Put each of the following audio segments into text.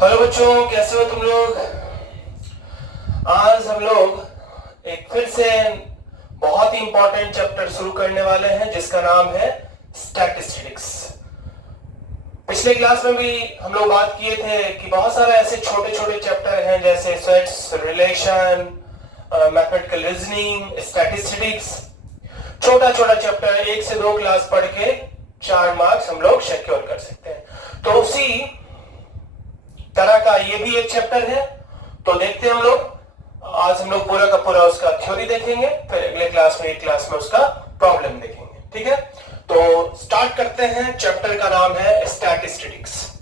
Hello बच्चों, कैसे हो तुम लोग। आज हम लोग एक फिर से बहुत ही इंपॉर्टेंट चैप्टर शुरू करने वाले हैं जिसका नाम है स्टैटिस्टिक्स। पिछले क्लास में भी हम लोग बात किए थे कि बहुत सारे ऐसे छोटे छोटे चैप्टर हैं जैसे sets, relation, mathematical reasoning, statistics. छोटा छोटा चैप्टर 1 से 2 क्लास पढ़ के 4 मार्क्स हम लोग सिक्योर कर सकते हैं। तो उसी तरह का ये भी एक चैप्टर है। तो देखते हैं हम लोग। आज हम लोग पूरा का पूरा उसका थ्योरी देखेंगे, फिर अगले क्लास में एक क्लास में उसका प्रॉब्लम देखेंगे। ठीक है, तो स्टार्ट करते हैं। चैप्टर का नाम है स्टैटिस्टिक्स।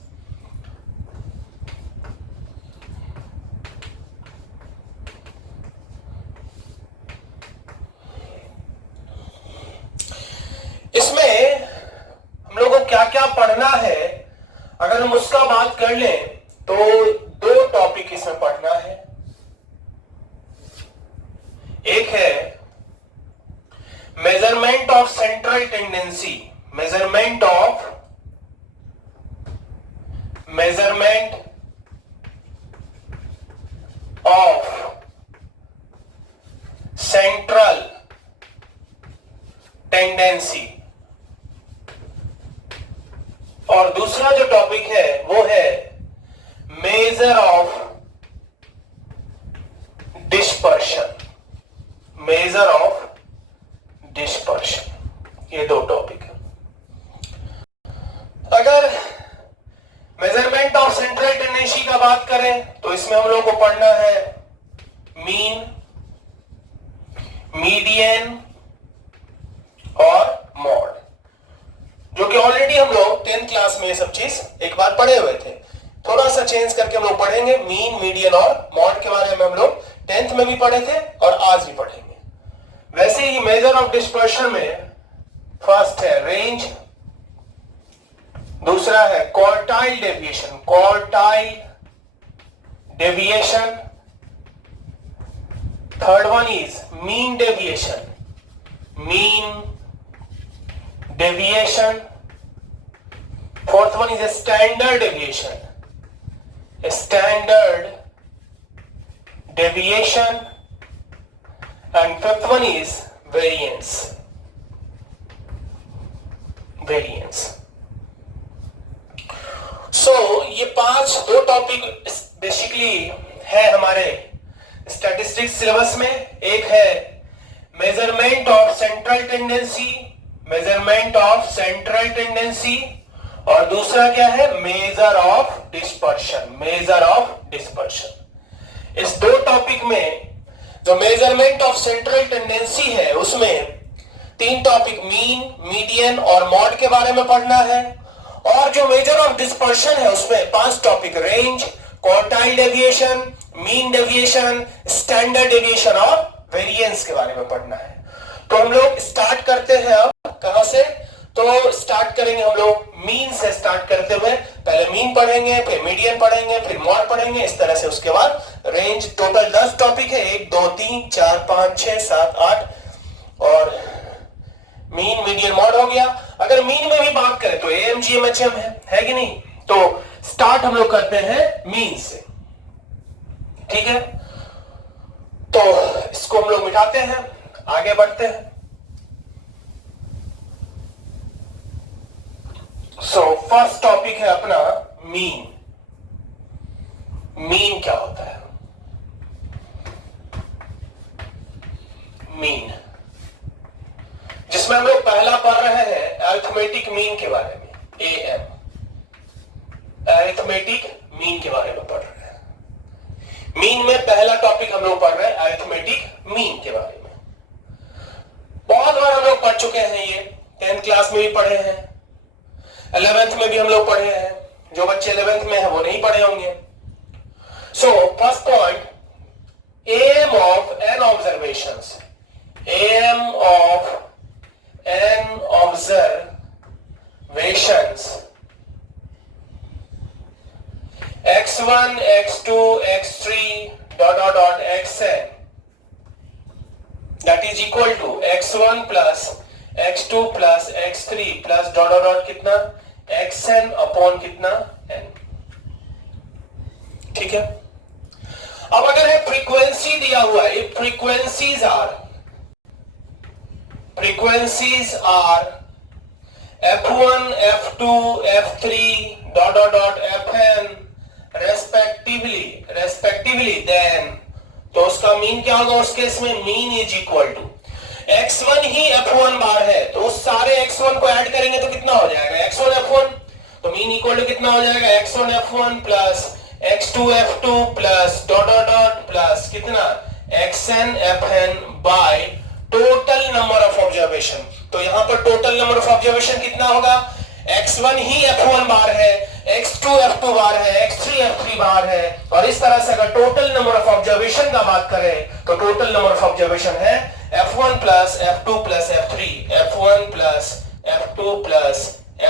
इसमें हम लोगों को क्या क्या पढ़ना है, अगर हम उसका बात कर लें तो 2 टॉपिक इसमें पढ़ना है। एक है measurement of central tendency, measurement of central tendency. और दूसरा जो टॉपिक है वो है measure of dispersion, measure of dispersion. ये 2 टॉपिक है। अगर मेजरमेंट ऑफ सेंट्रल टेंडेंसी का बात करें तो इसमें हम लोग को पढ़ना है मीन, मीडियन और मॉड, जो कि ऑलरेडी हम लोग 10th क्लास में ये सब चीज एक बार पढ़े हुए थे। थोड़ा सा चेंज करके हम लोग पढ़ेंगे। मीन, मीडियन और मॉड के बारे में हम लोग 10th में भी पढ़े थे और आज भी पढ़ेंगे। वैसे ही मेजर ऑफ डिस्पर्शन में फर्स्ट है रेंज, दूसरा है quartile deviation, quartile deviation, third one is mean deviation, mean deviation, fourth one is standard deviation, standard deviation, and fifth one is variance, variance. So ये 2 टॉपिक बेसिकली है हमारे statistics syllabus में। एक है measurement of central tendency, measurement of central tendency, और दूसरा क्या है measure of dispersion, measure of dispersion. इस 2 टॉपिक में जो मेजरमेंट ऑफ सेंट्रल टेंडेंसी है उसमें 3 टॉपिक मीन, मीडियन और मॉड के बारे में पढ़ना है, और जो मेजर ऑफ डिस्पर्शन है उसमें 5 topic range, quartile deviation, mean deviation, standard deviation और वेरिएंस के बारे में पढ़ना है। तो हम लोग स्टार्ट करते हैं। अब कहां से? तो स्टार्ट करेंगे हम लोग मीन से स्टार्ट करते हुए। पहले मीन पढ़ेंगे, फिर मीडियन पढ़ेंगे, फिर मॉड पढ़ेंगे, इस तरह से। उसके बाद रेंज। टोटल 10 टॉपिक है, 1 2 3 4 5 6 7 8, और मीन, मीडियन, मॉड हो गया। अगर मीन में भी बात करें तो AMGMHM है कि नहीं? तो स्टार्ट हम लोग करते हैं मीन से। ठीक है, तो इसको हम लोग मिटाते हैं, आगे बढ़ते हैं। सो फर्स्ट टॉपिक है अपना मीन। मीन क्या होता है? मीन, जिसमें हम लोग पहला पढ़ रहे हैं अरिथमेटिक मीन के बारे में, AM, अरिथमेटिक मीन के बारे में पढ़ रहे हैं। मीन में पहला टॉपिक हम लोग पढ़ रहे हैं अरिथमेटिक मीन के बारे में। बहुत बार हम लोग पढ़ चुके हैं, ये 10th क्लास में भी पढ़े हैं, 11th में भी हम लोग पढ़े हैं। जो बच्चे 11th में है वो नहीं पढ़े होंगे। So first point, M of N observations, M of N observations, x1 x2 x3 dot dot dot xn, that is equal to x1 plus x2 plus x3 plus dot dot dot कितना xn upon कितना n। है। अब अगर है frequency दिया हुआ है, frequencies are f1 f2 f3 dot dot dot fn respectively then तो उसका मीन क्या होगा उस केस में? Mean is equal to x1 ही f1 बार है तो उस सारे x1 को ऐड करेंगे तो कितना हो जाएगा? x1 f1, तो मीन इक्वल टू कितना हो जाएगा? x1 f1 plus x2 f2 plus dot dot dot plus कितना? xn fn bye total number of observation. तो यहां पर टोटल नंबर ऑफ ऑब्जर्वेशन कितना होगा? x1 ही f1 बार है, x2 f2 बार है, x3 f3 बार है, और इस तरह से अगर टोटल नंबर ऑफ ऑब्जर्वेशन का बात करें तो टोटल नंबर ऑफ ऑब्जर्वेशन है f1 plus f2 plus f3, f1 plus f2 plus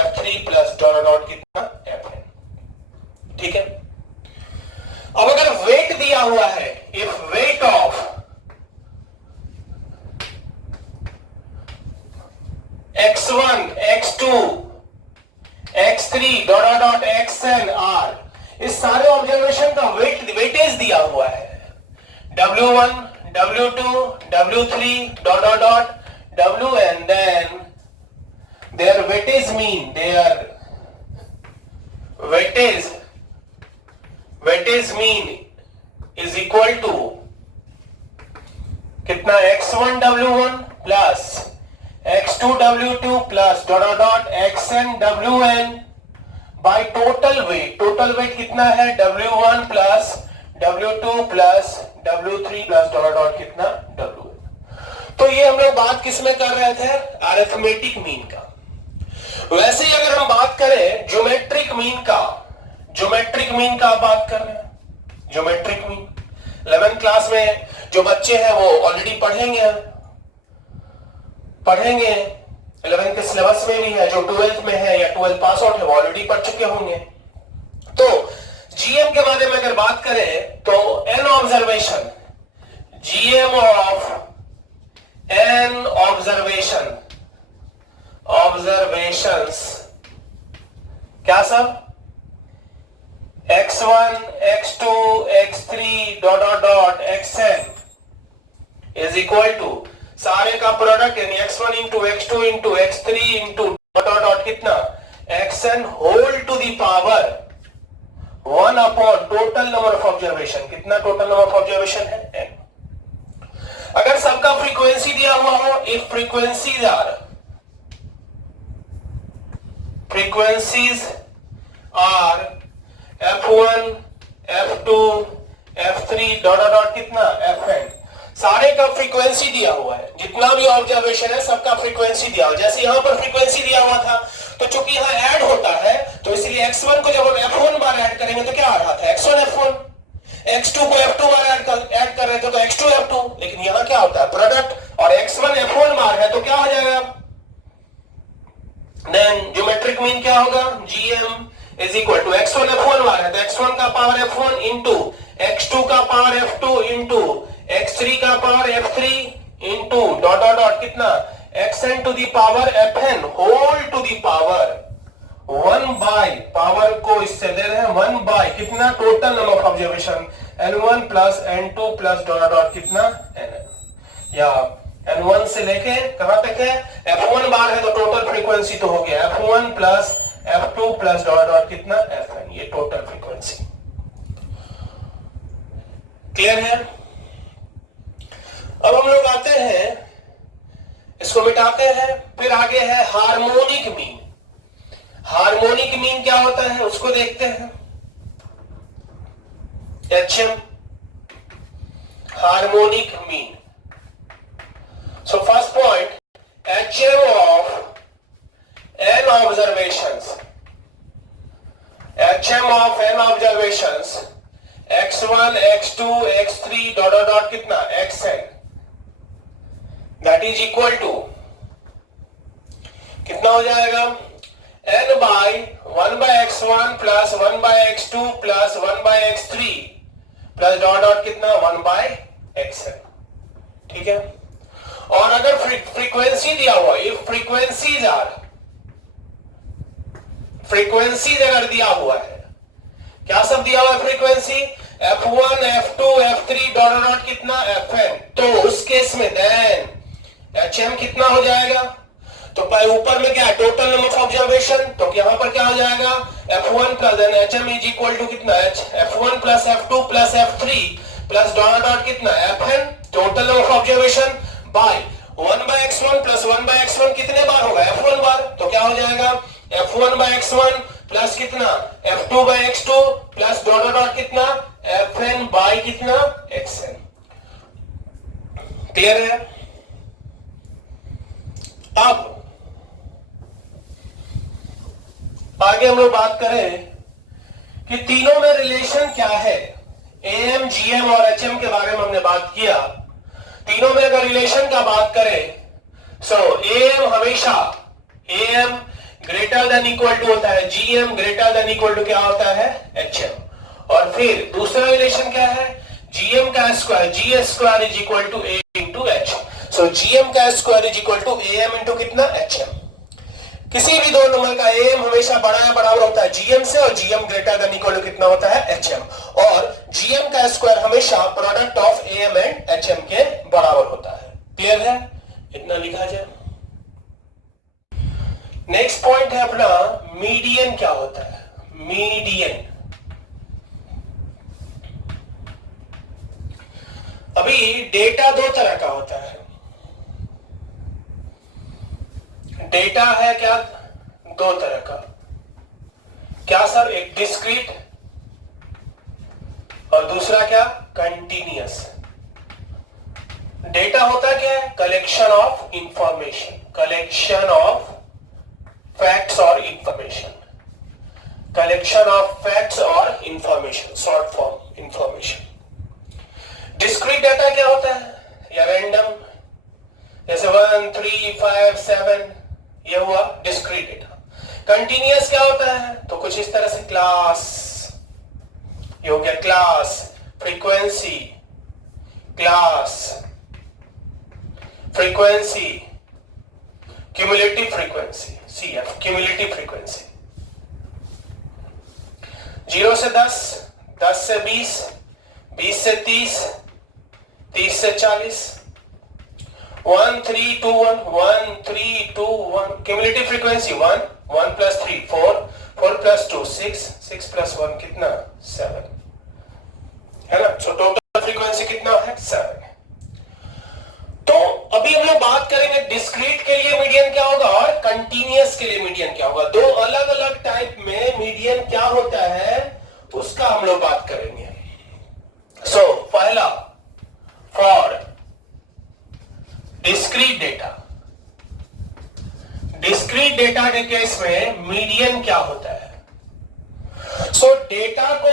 f3 plus dot dot कितना? fn। ठीक है। अब अगर वेट दिया हुआ है, if weight of x1 x2 x3 dot dot xn r, इस सारे ऑब्जर्वेशन का वेटेज दिया हुआ है w1 w2 w3 dot dot dot wn, then their weightage mean, their weightage mean is equal to कितना? x1 w1 plus x2 w2 plus dot dot dot xn wn by total weight. Total weight कितना है? w1 plus w2 plus w3 plus dot dot कितना? wn। तो ये हम लोग बात किस में कर रहे थे? अरिथमेटिक मीन का। वैसे ही अगर हम बात करें ज्योमेट्रिक मीन का बात कर रहे हैं। ज्योमेट्रिक मीन 11th क्लास में जो बच्चे हैं वो ऑलरेडी पढ़ेंगे 11th के सिलेबस में भी है, जो 12th में है या 12 पास आउट है वो ऑलरेडी पढ़ चुके होंगे। तो जीएम के बारे में अगर बात करें तो N observation, GM of N observations क्या सब? x1 x2 x3 dot dot dot xn is equal to सारे का प्रोडक्ट यानी x1 into x2 into x3 into dot dot dot कितना? xn whole to the power 1 upon total number of observation. कितना total number of observation है? n। अगर सबका frequency दिया हुआ हो, if frequencies are f1 f2 f3 dot dot कितना? fn। सारे का फ्रीक्वेंसी दिया हुआ है, जितना भी ऑब्जर्वेशन है सबका फ्रीक्वेंसी दिया हुआ। जैसे यहां पर फ्रीक्वेंसी दिया हुआ था तो चूंकि यहां ऐड होता है तो इसलिए x1 को जब हम f1 बार ऐड करेंगे तो क्या आ रहा था? x1 f1, x2 को f2 बार ऐड कर रहे थे तो x2 f2, लेकिन यहां क्या होता है? प्रोडक्ट, और x1 f1 बार है तो क्या हो जाएगा? देन ज्योमेट्रिक मीन क्या होगा? gm is equal to x1 f1 bar है तो x1 का पावर f1 इंटू x2 का पावर f2 इंटू x3 का power f3 into dot dot dot कितना? xn to the power fn whole to the power 1 by, power को इससे दे रहे हैं 1 बाय कितना? Total number of observation n1 plus n2 plus dot dot कितना? nn। या n1 से लेके कहां तक है? f1 बार है तो टोटल फ्रीक्वेंसी तो हो गया f1 plus f2 plus dot dot कितना? fn। ये टोटल फ्रीक्वेंसी। क्लियर है? अब हम लोग आते हैं, इसको मिटाते हैं, फिर आगे है हार्मोनिक मीन। हार्मोनिक मीन क्या होता है उसको देखते हैं। HM harmonic mean. So first point, HM of n observations, HM of n observations x1 x2 x3 dot dot dot कितना? xn, that is equal to कितना हो जाएगा? n by 1 by x1 plus 1 by x2 plus 1 by x3 plus dot dot कितना? 1 bye xn। ठीक है। और अगर frequency दिया हुआ, इफ फ्रीक्वेंसीज अगर दिया हुआ है, क्या सब दिया हुआ है? Frequency F1 F2 F3 dot dot कितना Fn। तो उस केस में देन HM कितना हो जाएगा? तो ऊपर में क्या है टोटल नंबर ऑफ ऑब्जर्वेशन, तो यहां पर क्या हो जाएगा F1 plus then HM is equal to कितना F1 plus F2 plus F3 plus dot dot कितना Fn total number of observation by 1 by x1 plus 1 by x1 कितने बार होगा F1 बार। तो क्या हो जाएगा F1 by x1 प्लस कितना F2 by x2 plus dot dot कितना Fn बाय कितना xn। क्लियर है? अब आगे हम लोग बात करें कि तीनों में रिलेशन क्या है। एएम जीएम और एचएम के बारे में हमने बात किया। तीनों में अगर रिलेशन का बात करें सो एएम हमेशा AM greater than equal to होता है GM greater than equal to क्या होता है एचएम। और फिर दूसरा रिलेशन क्या है जीएम का square G square is equal to A into H. So GM का square is equal to AM into कितना एचएम। किसी भी दो नंबर का एएम हमेशा बड़ा या बराबर होता है जीएम से और GM greater than equal to कितना होता है एचएम। और जीएम का स्क्वायर हमेशा product of AM and HM के बराबर होता है। क्लियर है? इतना लिखा जाए। नेक्स्ट पॉइंट है अपना मीडियन क्या होता है। मीडियन अभी डेटा दो तरह का होता है। डेटा है क्या दो तरह का। क्या सर? एक डिस्क्रीट और दूसरा क्या कंटीन्यूअस। डेटा होता क्या है collection of information, collection of facts और इंफॉर्मेशन, कलेक्शन ऑफ फैक्ट्स और information, short form information. Discrete data क्या होता है या रैंडम, जैसे 1 3 5 7 ये हुआ डिस्क्रीट डेटा। कंटीन्यूअस क्या होता है तो कुछ इस तरह से क्लास, ये हो गया class, frequency, class, frequency, cumulative frequency CF, cumulative frequency. 0 से 10, 10 से 20, 20 से 30, 30 से 40, 1 3 2 1 1 3 2 1 cumulative frequency 1 1 plus 3 4 4 plus 2 6 6 plus 1 कितना 7 है ना। सो टोटल फ्रीक्वेंसी कितना है 7। तो अभी हम लोग बात करेंगे डिस्क्रीट के लिए मीडियन क्या होगा और कंटीन्यूअस के लिए मीडियन क्या होगा। दो अलग अलग टाइप में मीडियन क्या होता है उसका हम लोग बात करेंगे। सो पहला for discrete data, discrete data के केस में मीडियन क्या होता है। सो डेटा को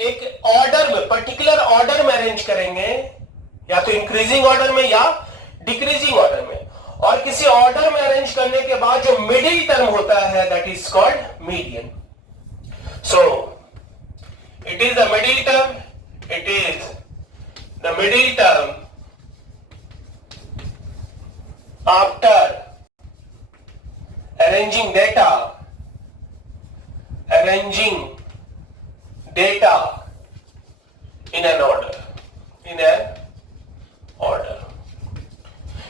एक ऑर्डर में, पर्टिकुलर ऑर्डर में अरेंज करेंगे, या तो इंक्रीजिंग ऑर्डर में या डिक्रीजिंग ऑर्डर में, और किसी ऑर्डर में अरेंज करने के बाद जो मिडिल टर्म होता है that is called median. So it is the middle term, it is the middle term after arranging data in an order,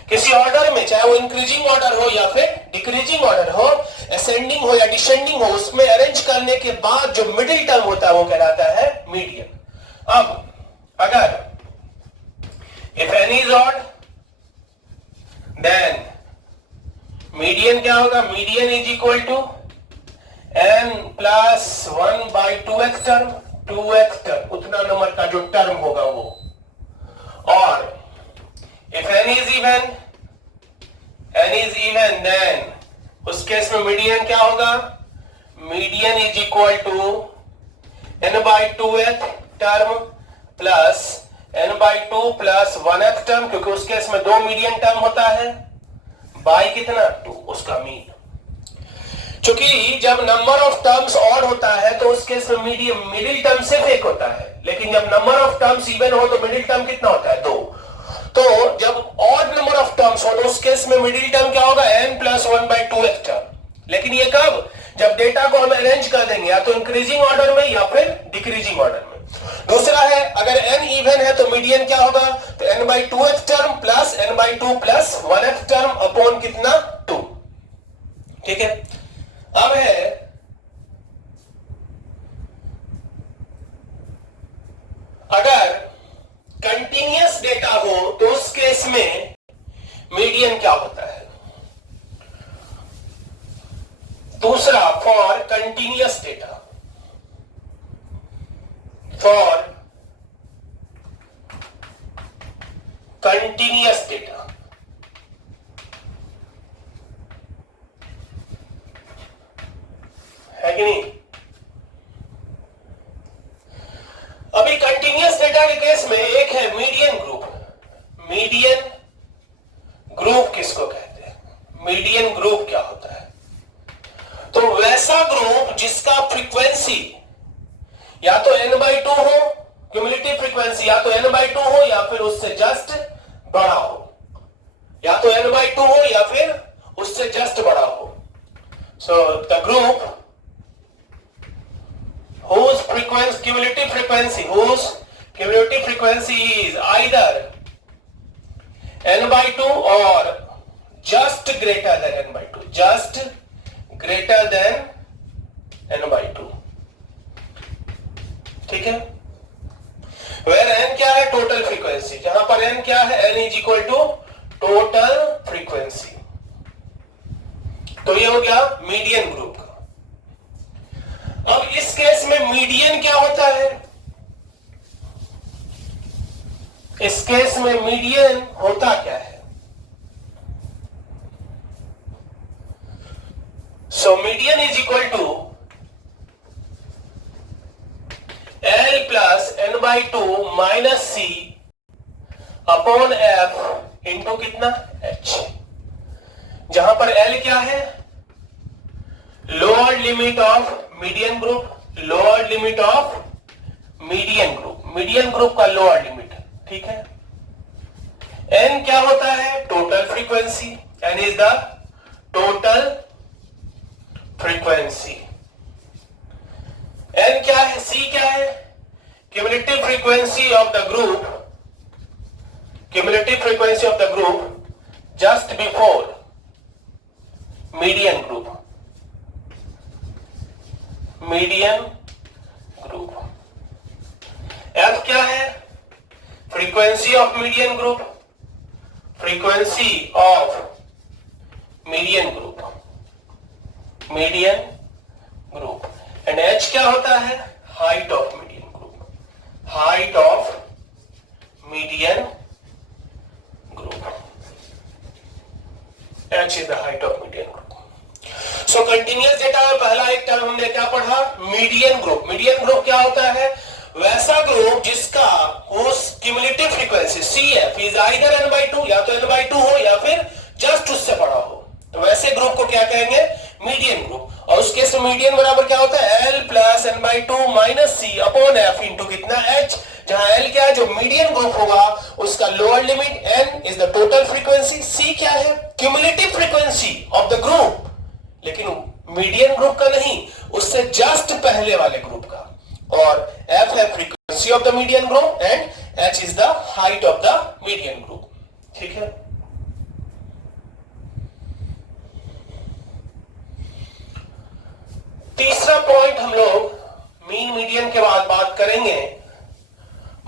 किसी ऑर्डर में, चाहे वो इंक्रीजिंग ऑर्डर हो या फिर डिक्रीजिंग ऑर्डर हो, असेंडिंग हो या डिसेंडिंग हो, उसमें अरेंज करने के बाद जो मिडिल टर्म होता है वो कहलाता है मीडियन। अब अगर if n is odd then median क्या होगा, median is equal to n plus 1 by 2x term, 2x term उतना नंबर का जो टर्म होगा वो। और if n is even then उस केस में मीडियन क्या होगा, median is equal to n by 2x term plus n by 2 plus 1x term, क्योंकि उस केस में दो मीडियन टर्म होता है, बाई कितना 2 उसका मीन। क्योंकि जब नंबर ऑफ टर्म्स ऑड होता है तो उस केस में मिडिल टर्म सिर्फ एक होता है, लेकिन जब नंबर ऑफ टर्म्स इवन हो तो मिडिल टर्म कितना होता है 2। तो जब ऑड नंबर ऑफ टर्म्स हो तो उस केस में मिडिल टर्म क्या होगा n plus 1 by 2x term. लेकिन ये कब, जब डेटा को हम अरेंज कर देंगे या तो इंक्रीजिंग ऑर्डर में या फिर डिक्रीजिंग ऑर्डर में। दूसरा है अगर n इवन है तो मीडियन क्या होगा, तो n/2th term plus n/2 plus 1th term upon कितना 2। ठीक है, अब है अगर कंटिन्यूअस डेटा हो तो उस केस में मीडियन क्या होता है। दूसरा for continuous data, for continuous data है कि नहीं। अभी कंटिन्यूअस डेटा के केस में एक है मीडियन ग्रुप। मीडियन ग्रुप किसको कहते हैं, मीडियन ग्रुप क्या होता है, तो वैसा ग्रुप जिसका फ्रीक्वेंसी या तो n/2 हो, क्यूमुलेटिव फ्रीक्वेंसी या तो n/2 हो या फिर उससे जस्ट बड़ा हो, या तो n/2 हो या फिर उससे जस्ट बड़ा हो। So the group whose cumulative frequency is either n/2 or just greater than n/2, just greater than n/2। ठीक है, where n क्या है, टोटल फ्रीक्वेंसी, जहां पर n क्या है, n is equal to total frequency. तो ये हो गया मीडियन ग्रुप का। अब इस केस में मीडियन क्या होता है, इस केस में मीडियन होता क्या है। So median is equal to L plus n/2 minus C upon F into कितना H, जहां पर L क्या है, lower limit of median group, lower limit of median group, median group का लोअर लिमिट। ठीक है, n क्या होता है, total frequency, n is the total frequency. n क्या है, c क्या है, cumulative frequency of the group, cumulative frequency of the group just before median group, median group. f क्या है, frequency of median group, frequency of median group, median group. And h क्या होता है, height of median group, height of median group, h is the height of median group. So continuous data में पहला एक term हमने क्या पढ़ा, median group. Median group क्या होता है, वैसा ग्रुप जिसका उस cumulative frequency CF is either n/2, या तो n/2 हो या फिर जस्ट उससे बड़ा हो, तो वैसे ग्रुप को क्या कहेंगे, मीडियन ग्रुप। और उस केस में मीडियन बराबर क्या होता है, L plus n/2 minus C upon F into कितना H, जहां L क्या है, जो मीडियन ग्रुप होगा उसका lower limit, N is the total frequency, C क्या है, cumulative frequency of the group, लेकिन मीडियन ग्रुप का नहीं, उससे जस्ट पहले वाले ग्रुप का, और F है frequency of the median group and H is the height of the median group. ठीक है, तीसरा पॉइंट हम लोग मीन मीडियन के बाद बात करेंगे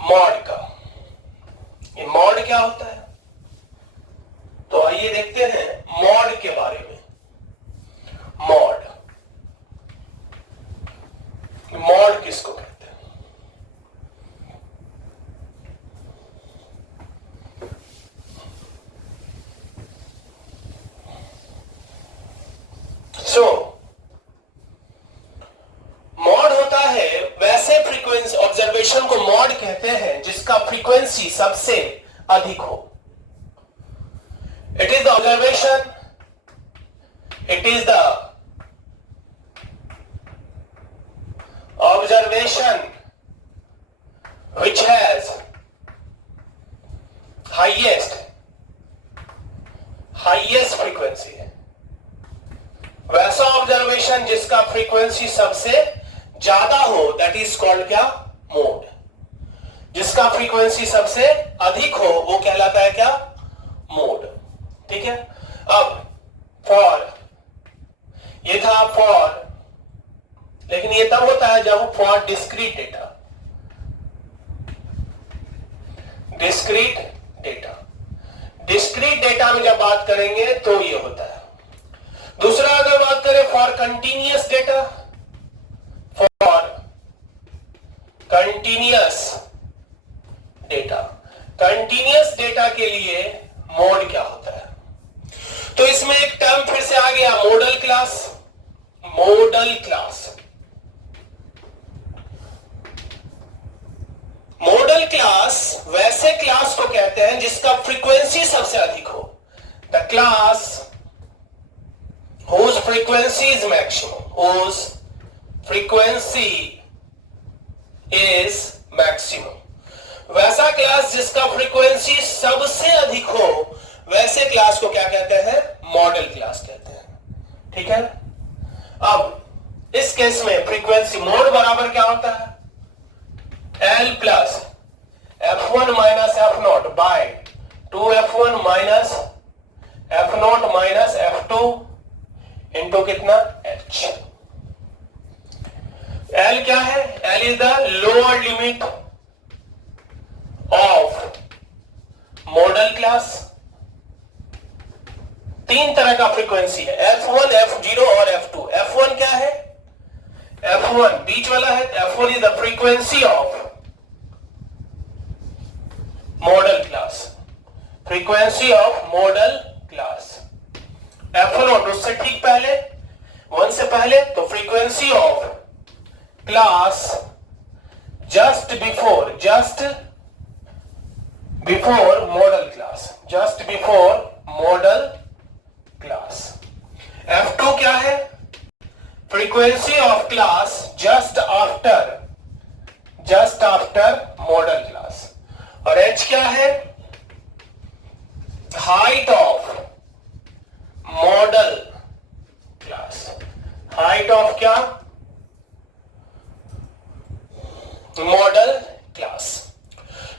मॉड का। ये मॉड क्या होता है, तो आइए देखते हैं मॉड के बारे में। मॉड, मॉड किसको कहते हैं, सो मॉड होता है वैसे फ्रीक्वेंसी, ऑब्जर्वेशन को मॉड कहते हैं जिसका फ्रीक्वेंसी सबसे अधिक हो। It is the observation, it is the observation which has highest frequency, वैसा ऑब्जर्वेशन जिसका फ्रीक्वेंसी सबसे ज्यादा हो दैट इज कॉल्ड क्या? मोड। जिसका फ्रीक्वेंसी सबसे अधिक हो वो कहलाता है क्या? मोड। ठीक है। अब फॉर, ये था फॉर, लेकिन ये तब होता है जब for discrete data, discrete data, discrete data में जब बात करेंगे तो ये होता है। दूसरा अगर बात करें for continuous data, for continuous data, continuous data के लिए मोड क्या होता है? तो इसमें एक टर्म फिर से आ गया, model class. Model class, model class वैसे क्लास को कहते हैं जिसका फ्रीक्वेंसी सबसे अधिक हो। The class whose frequency is maximum, whose frequency is maximum, वैसा क्लास जिसका फ्रीक्वेंसी सबसे अधिक हो वैसे क्लास को क्या कहते हैं? मॉडल क्लास कहते हैं। ठीक है। अब इस केस में फ्रीक्वेंसी मोड बराबर क्या होता है? L plus F1 minus F0 by 2F1 minus F0 minus F2 into कितना? H। L क्या है? L is the lower limit of modal class. तीन तरह का फ्रीक्वेंसी है, F1, F0 और F2। F1 क्या है? F1 बीच वाला है। F1 is the frequency of modal class, frequency of modal class. F0 उससे ठीक पहले, 1 से पहले, तो frequency of class just before modal class, just before modal class. F2 क्या है? Frequency of class just after modal class. और H क्या है? Height of modal class, height of क्या? Modal class.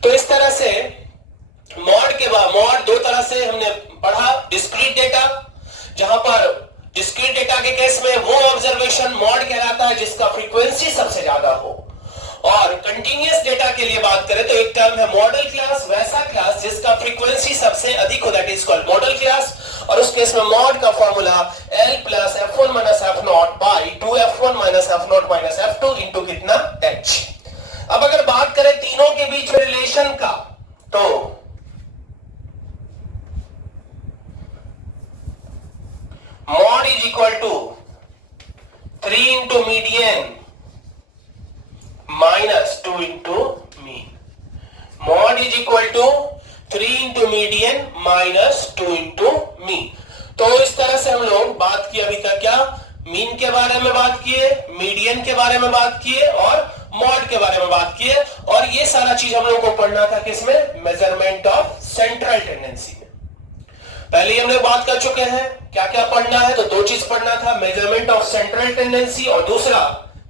तो इस तरह से मॉड के बाद, मॉड दो तरह से हमने पढ़ा। डिस्क्रीट डेटा, जहां पर डिस्क्रीट डेटा के केस में वो ऑब्जर्वेशन मॉड कहलाता है जिसका फ्रीक्वेंसी सबसे ज्यादा हो। और कंटीन्यूअस डेटा के लिए बात करें तो एक टर्म है मॉडल क्लास, वैसा क्लास जिसका फ्रीक्वेंसी सबसे अधिक हो that is called model class. और उस केस में मॉड का formula L plus F1 minus F0 by 2F1 minus F0 minus F2 into कितना? H। अब अगर बात करें तीनों के बीच में रिलेशन का, तो mode is equal to 3 into median minus 2 into mean. Mode is equal to 3 into median minus 2 into mean. तो इस तरह से हम लोग बात किए अभी तक, क्या? मीन के बारे में बात किए, मीडियन के बारे में बात किए और मॉड के बारे में बात किए। और ये सारा चीज हम लोगों को पढ़ना था किसमें? मेजरमेंट ऑफ सेंट्रल टेंडेंसी में। पहले हम लोग बात कर चुके हैं क्या क्या पढ़ना है। तो दो चीज पढ़ना था, मेजरमेंट ऑफ सेंट्रल टेंडेंसी और दूसरा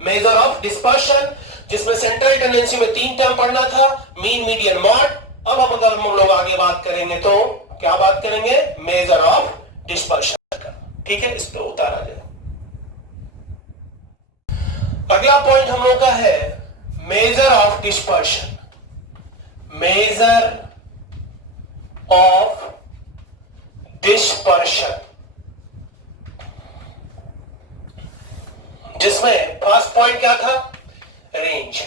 मेजर ऑफ डिस्पर्शन, जिसमें सेंट्रल टेंडेंसी में 3 टर्म पढ़ना था, मीन, मीडियन, मॉड। अब अगर हम लोग आगे बात करेंगे तो क्या बात करेंगे? मेजर ऑफ डिस्पर्शन का। ठीक है, इस पे उतारा जाए। अगला पॉइंट हम लोग का है measure of dispersion, measure of dispersion, जिसमें फर्स्ट पॉइंट क्या था? रेंज।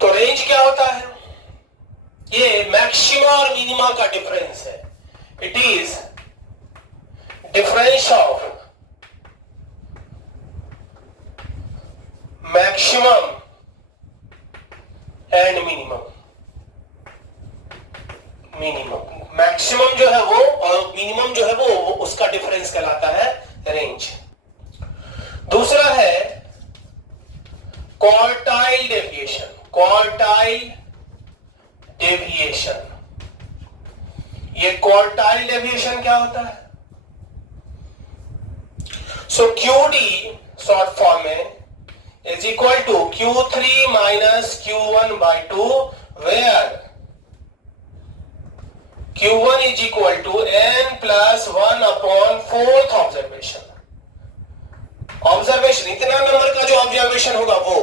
तो रेंज क्या होता है? ये मैक्सिमा और मिनिमा का डिफरेंस है। It is difference of maximum and minimum. Maximum जो है वो और मिनिमम जो है वो उसका डिफरेंस कहलाता है रेंज। दूसरा है क्वार्टाइल डेविएशन। क्वार्टाइल डेविएशन, ये क्वार्टाइल डेविएशन क्या होता है? सो QD शॉर्ट फॉर्म में is equal to Q3 minus Q1 by 2, where Q1 is equal to n plus 1 upon 4th observation. Observation, इतना नंबर का जो ऑब्जर्वेशन होगा वो,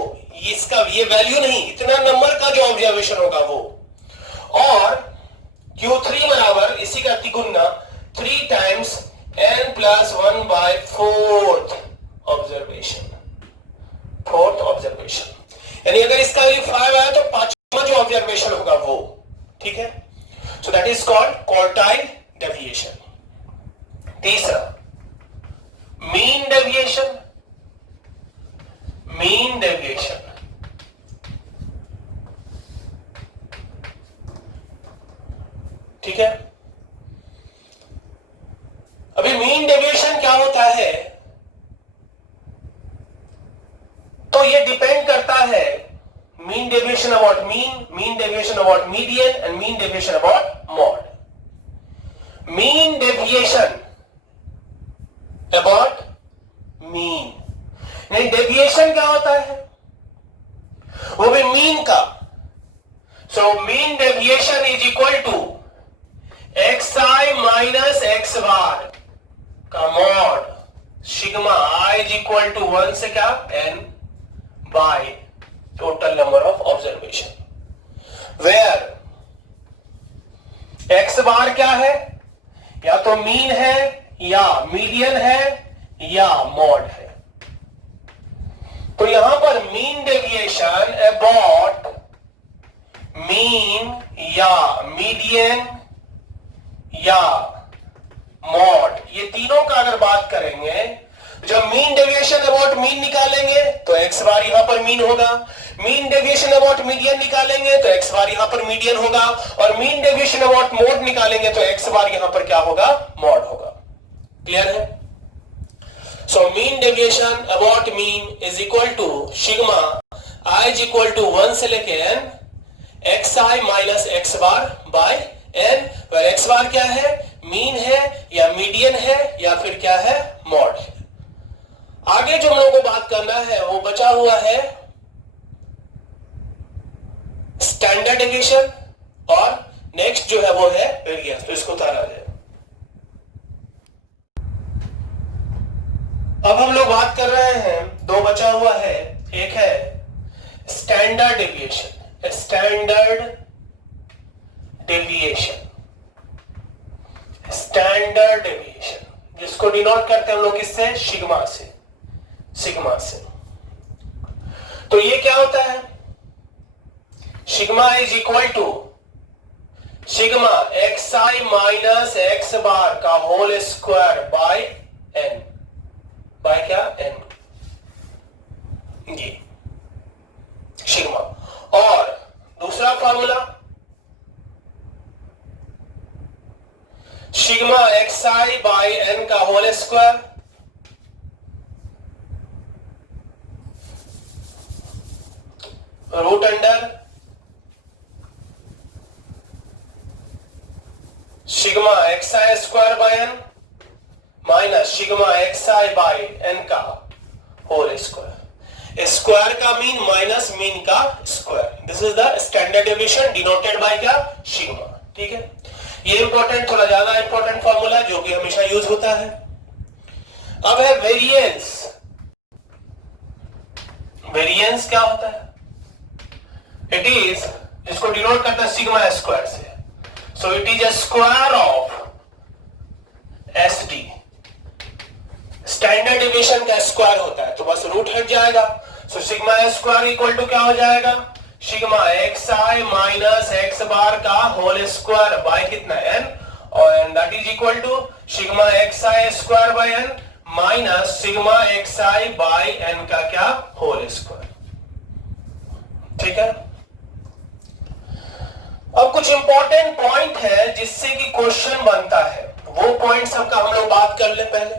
इसका ये वैल्यू नहीं, इतना नंबर का जो ऑब्जर्वेशन होगा वो, और Q3 बराबर इसी का तिगुना 3 times n plus 1 by 4th observation. Fourth observation, यानी अगर इसका वैल्यू 5 आया तो पांचवा जो ऑब्जर्वेशन होगा वो, ठीक है। So that is called quartile deviation. तीसरा मीन डेविएशन। मीन डेविएशन ठीक है। अभी मीन डेविएशन क्या होता है, तो ये डिपेंड करता है mean deviation about mean, mean deviation about median and mean deviation about mode. Mean deviation about mean, नहीं डेविएशन क्या होता है, वो भी मीन का। So mean deviation is equal to xi minus x bar का mod sigma i is equal to 1 से क्या n by total number of observation, where x bar क्या है, या तो मीन है या मीडियन है या मॉड है। तो यहां पर मीन डेविएशन अबाउट मीन या मीडियन या मॉड, ये तीनों का अगर बात करेंगे, जब मीन डेविएशन अबाउट मीन निकालेंगे तो x बार यहां पर मीन होगा, मीन डेविएशन अबाउट मीडियन निकालेंगे तो x बार यहां पर मीडियन होगा, और मीन डेविएशन अबाउट मॉड निकालेंगे तो x बार यहां पर क्या होगा, मॉड होगा। क्लियर है। So mean deviation about mean is equal to sigma i is equal to 1 से लेके n xi minus x bar by n, where x bar क्या है, मीन है या मीडियन है या फिर क्या है, मॉड है। आगे जो हम लोगों को बात करना है वो बचा हुआ है स्टैंडर्ड डेविएशन, और नेक्स्ट जो है वो है वेरिएंस। तो इसको उतारा जाए। अब हम लोग बात कर रहे हैं, दो बचा हुआ है, एक है standard deviation. Standard deviation, standard deviation जिसको डिनोट करते हैं हम लोग किससे, सिग्मा से, सिग्मा से। तो ये क्या होता है, sigma is equal to sigma xi minus x bar का whole square by n, by क्या, n, ये सिग्मा। और दूसरा formula sigma xi by n का whole square root under sigma xi square by n minus sigma xi by n का whole square. Square का mean minus mean का square. This is the standard deviation denoted by क्या, sigma. ठीक है, ये important, थोड़ा ज्यादा इंपॉर्टेंट फॉर्मूला जो कि हमेशा यूज होता है। अब है वेरिएंस। वेरिएंस क्या होता है, इट इज, जिसको डिनोट करता है सिग्मा स्क्वायर से। So it is a square of S D. Standard deviation का स्क्वायर होता है तो बस रूट हट जाएगा। So sigma square equal to क्या हो जाएगा, sigma xi minus x bar का होल स्क्वायर बाय कितना n, और that is equal to sigma xi square by n minus sigma xi by n का क्या, होल स्क्वायर। ठीक है। अब कुछ इंपॉर्टेंट पॉइंट है जिससे कि क्वेश्चन बनता है, वो पॉइंट सबका हम लोग बात कर ले पहले,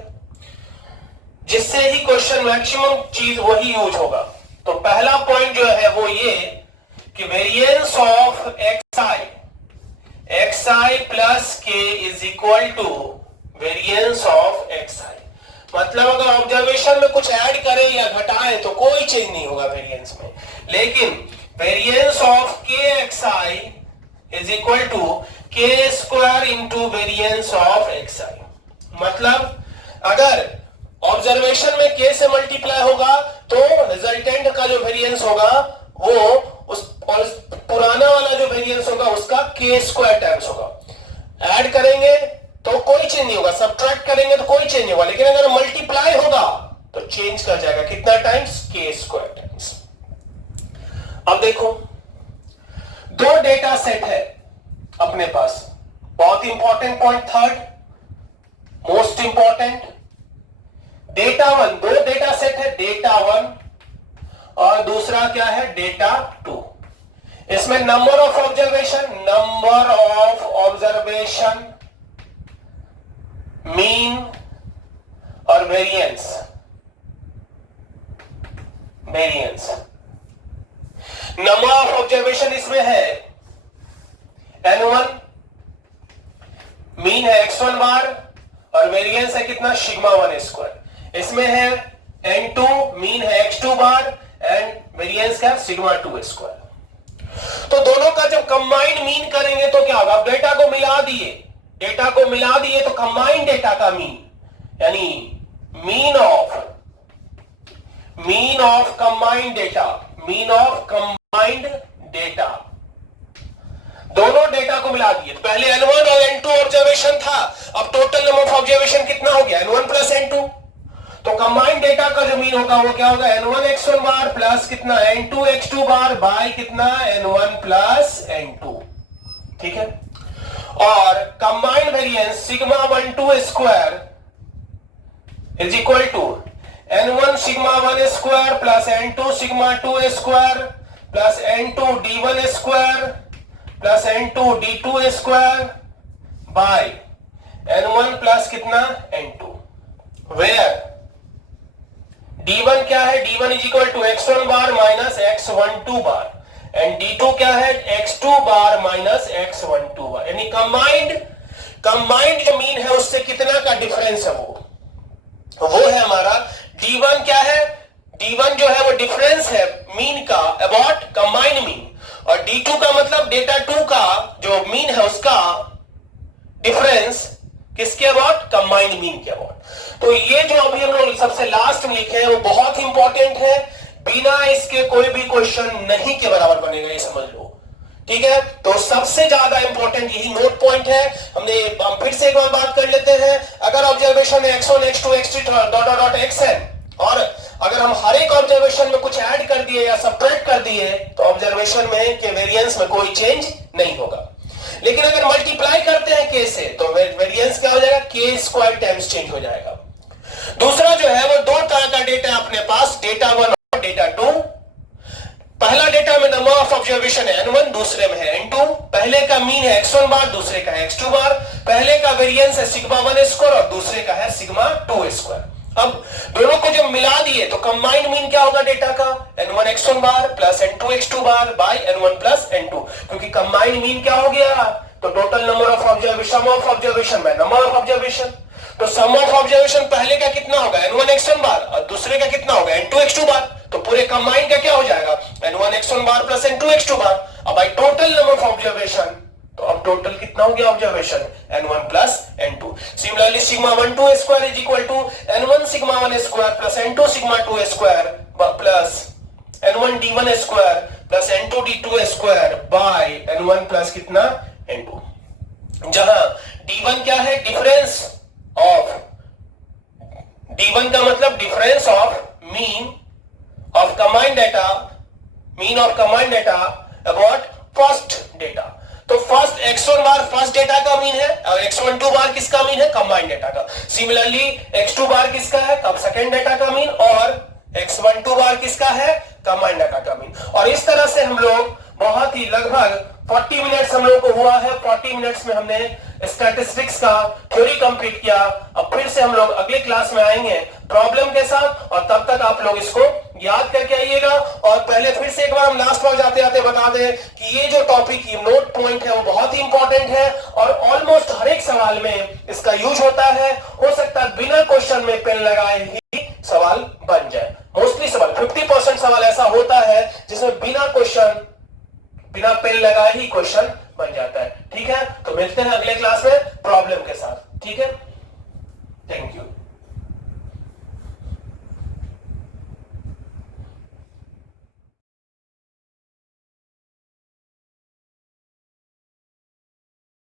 जिससे ही क्वेश्चन मैक्सिमम चीज वही यूज होगा। तो पहला पॉइंट जो है वो ये कि variance of xi plus k is equal to variance of xi मतलब अगर ऑब्जर्वेशन में कुछ ऐड करें या घटाएं तो कोई चेंज नहीं होगा वेरिएंस में, लेकिन variance of k x i is equal to k square into variance of x i. मतलब अगर ऑब्जर्वेशन में के से मल्टीप्लाई होगा तो रिजल्टेंट का जो वेरिएंस होगा वो उस पुराना वाला जो वेरिएंस होगा उसका के स्क्वायर टाइम्स होगा। ऐड करेंगे तो कोई चेंज नहीं होगा, सब्ट्रैक्ट करेंगे तो कोई चेंज नहीं होगा, लेकिन अगर मल्टीप्लाई होगा तो चेंज कर जाएगा। कितना टाइम्स? के स्क्वायर टाइम्स। अब देखो दो डेटा सेट है अपने पास, बहुत important point, third most important. Data one, दो डेटा सेट है, डेटा वन और दूसरा क्या है? Data two. इसमें नंबर ऑफ ऑब्जर्वेशन, मीन और वेरिएंस। नंबर ऑफ ऑब्जर्वेशन इसमें है n1, मीन है x1 बार और वेरिएंस है कितना? Sigma 1 square. इसमें है n2, मीन है x2 बार एंड वेरिएंस का सिग्मा 2 स्क्वायर। तो दोनों का जब कंबाइंड मीन करेंगे तो क्या होगा? डेटा को मिला दिए तो कंबाइंड डेटा का मीन, यानी मीन ऑफ कंबाइंड डेटा, दोनों डेटा को मिला दिए। पहले n1 और n2 ऑब्जर्वेशन था, अब टोटल नंबर ऑफ ऑब्जर्वेशन कितना हो गया? n1 plus n2। तो कंबाइंड डेटा का जो मीन होगा वो क्या होगा? n1 x1 बार प्लस कितना? n2 x2 बार बाय कितना? n1 plus n2। ठीक है। और combined variance sigma 1 2 square is equal to n1 sigma 1 square plus n2 sigma 2 square plus n2 d1 square plus n2 d2 square by n1 plus कितना? n2। Where d1 क्या है? d1 is equal to x1 bar minus x12 bar and d2 क्या है? x2 बार minus x12 बार। यानी combined जो mean है उससे कितना का डिफरेंस है वो है हमारा d1 क्या है? d1 जो है वो डिफरेंस है मीन का अबाउट कंबाइंड मीन, और d2 का मतलब डेटा 2 का जो मीन है उसका डिफरेंस किसके अबाउट? कंबाइंड मीन के अबाउट। तो ये जो अभी हम लोग सबसे लास्ट में लिखे हैं वो बहुत इंपॉर्टेंट है, बिना इसके कोई भी क्वेश्चन नहीं के बराबर बनेगा, ये समझ लो। ठीक है, तो सबसे ज्यादा इंपॉर्टेंट यही नोट पॉइंट है। हम फिर से एक बार बात कर लेते हैं। अगर ऑब्जर्वेशन है x1 x2 x3 dot dot xn, और अगर हम हर एक ऑब्जर्वेशन में कुछ ऐड कर दिए या सब्ट्रैक्ट कर दिए तो ऑब्जर्वेशन में के वेरिएंस में कोई चेंज नहीं होगा। लेकिन अगर मल्टीप्लाई करते हैं के से तो वेरिएंस क्या हो जाएगा? के स्क्वायर टाइम्स चेंज हो जाएगा। दूसरा जो है वो दो तरह का डेटा अपने पास, डेटा वन और डेटा टू। पहला डेटा में नंबर ऑफ ऑब्जर्वेशन है n1, दूसरे में है n2। पहले का मीन है x1 बार, दूसरे का है x2 बार। पहले का वेरिएंस है सिग्मा 1 स्क्वायर और दूसरे का है सिग्मा 2 स्क्वायर। अब दोनों को जब मिला दिए तो कंबाइंड मीन क्या होगा डेटा का? n1 x1 bar plus n2 x2 bar by n1 plus n2। क्योंकि कंबाइंड मीन क्या हो गया? तो total number of observation, sum of observation में नंबर ऑफ ऑब्जर्वेशन। तो सम ऑफ ऑब्जर्वेशन पहले का कितना होगा? n1 x1 बार और दूसरे का कितना होगा? n2 x2 बार। तो पूरे कंबाइंड का क्या हो जाएगा? n1 x1 bar plus n2 x2 bar. अब by total number of observation, तो अब टोटल कितना हो गया observation? n1 plus n2। Similarly sigma 1 2 square is equal to n1 sigma 1 square plus n2 sigma 2 square plus n1 d1 square plus n2 d2 square by n1 plus कितना? n2। जहां d1 क्या है? Difference of, d1 का मतलब difference of mean of combined data, mean of combined data about first data. तो first x1 बार first data का mean है और x12 बार किसका मीन है? कंबाइंड डेटा का। सिमिलरली x2 बार किसका है? कब सेकेंड डेटा का मीन, और x12 बार किसका है? कंबाइंड डेटा का मीन। और इस तरह से हम लोग बहुत ही लगभग 40 मिनट्स हम लोग को हुआ है। 40 मिनट्स में हमने स्टैटिस्टिक्स का थ्योरी कंप्लीट किया। अब फिर से हम लोग अगले क्लास में आएंगे प्रॉब्लम के साथ, और तब तक आप लोग इसको याद करके आइएगा। और पहले फिर से एक बार हम लास्ट बार जाते आते बता दें कि ये जो टॉपिक की नोट पॉइंट है वो बहुत ही इंपॉर्टेंट है और ऑलमोस्ट हर एक सवाल में इसका यूज होता है। हो सकता है बिना क्वेश्चन में पेन लगाए ही सवाल बन जाए। मोस्टली सवाल 50% सवाल ऐसा होता है जिसमें बिना क्वेश्चन, बिना पेन लगाए ही क्वेश्चन बन जाता है। ठीक है, तो मिलते हैं अगले क्लास में प्रॉब्लम के साथ। ठीक है, थैंक यू।